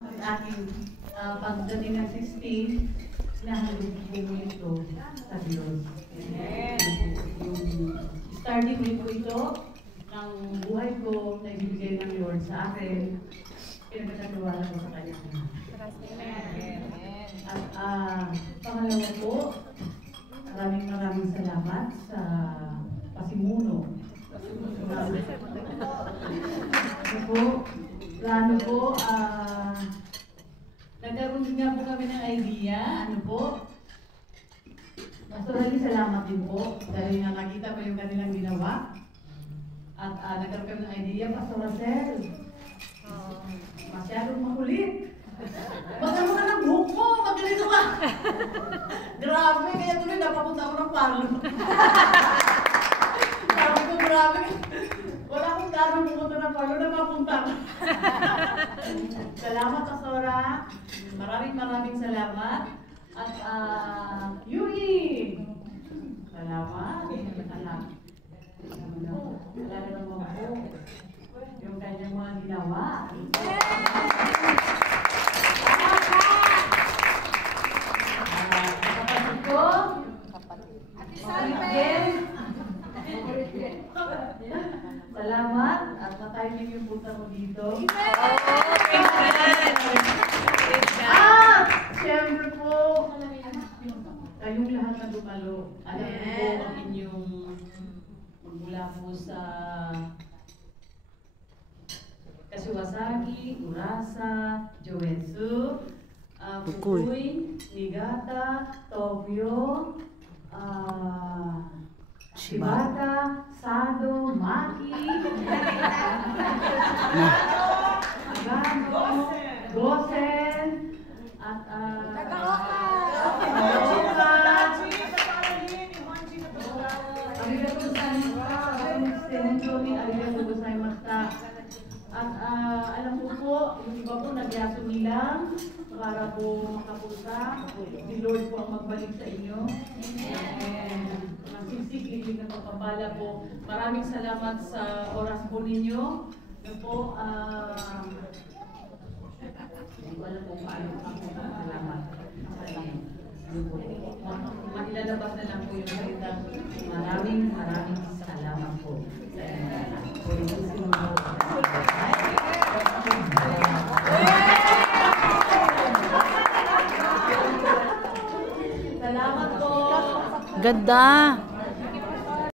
aking pagdating ng 16, nahalog po ito sa Diyos. Yung starting point po ito ng buhay ko na ibigay ng Lord sa akin, pinagkakatiwala ko sa Kanya. At pangalawa po, maraming salamat sa pasimuno. Plano po, nagkaroon din nga po kami ng idea, Pastorally, salamat din po dahil nga nakita ko yung kanilang ginawa. At nagkaroon kami ng idea, Pastor Rosel, masyadong makulit. Magkaroon ka ng buhok mo, magganito ka. Grabe, kaya tuloy napapunta ako ng palo. Sabi ko, grabe. Wala akong gano'ng pumunta ng palo, napapunta ko. Salamat, Pastora. Maraming salamat. At Yui! Salamat. Wala na naman po yung kanyang mga ginawa. Kapatid ko, salamat at matayang yung punta mo dito. Siyempre po, kayong lahat na dumalo. Alam ko po ang inyong mula po sa Kasiwasagi, Urasa, Joensu, Pukuy, Nigata, Tokyo, Shibata, Sado, Maki, Gano, Gosen, at alam ko po, yung iba po nagyaso nilang para po makapunta. Si Lord po ang magbalik sa inyo. And nagsisigil na pagpapala po. Maraming salamat sa oras po ninyo. Ito po, hindi ko alam kung paano ako salamat sa inyo. Makilalabas na lang po yung salita. Maraming salamat po sa inyo. Salamat po. Ganda.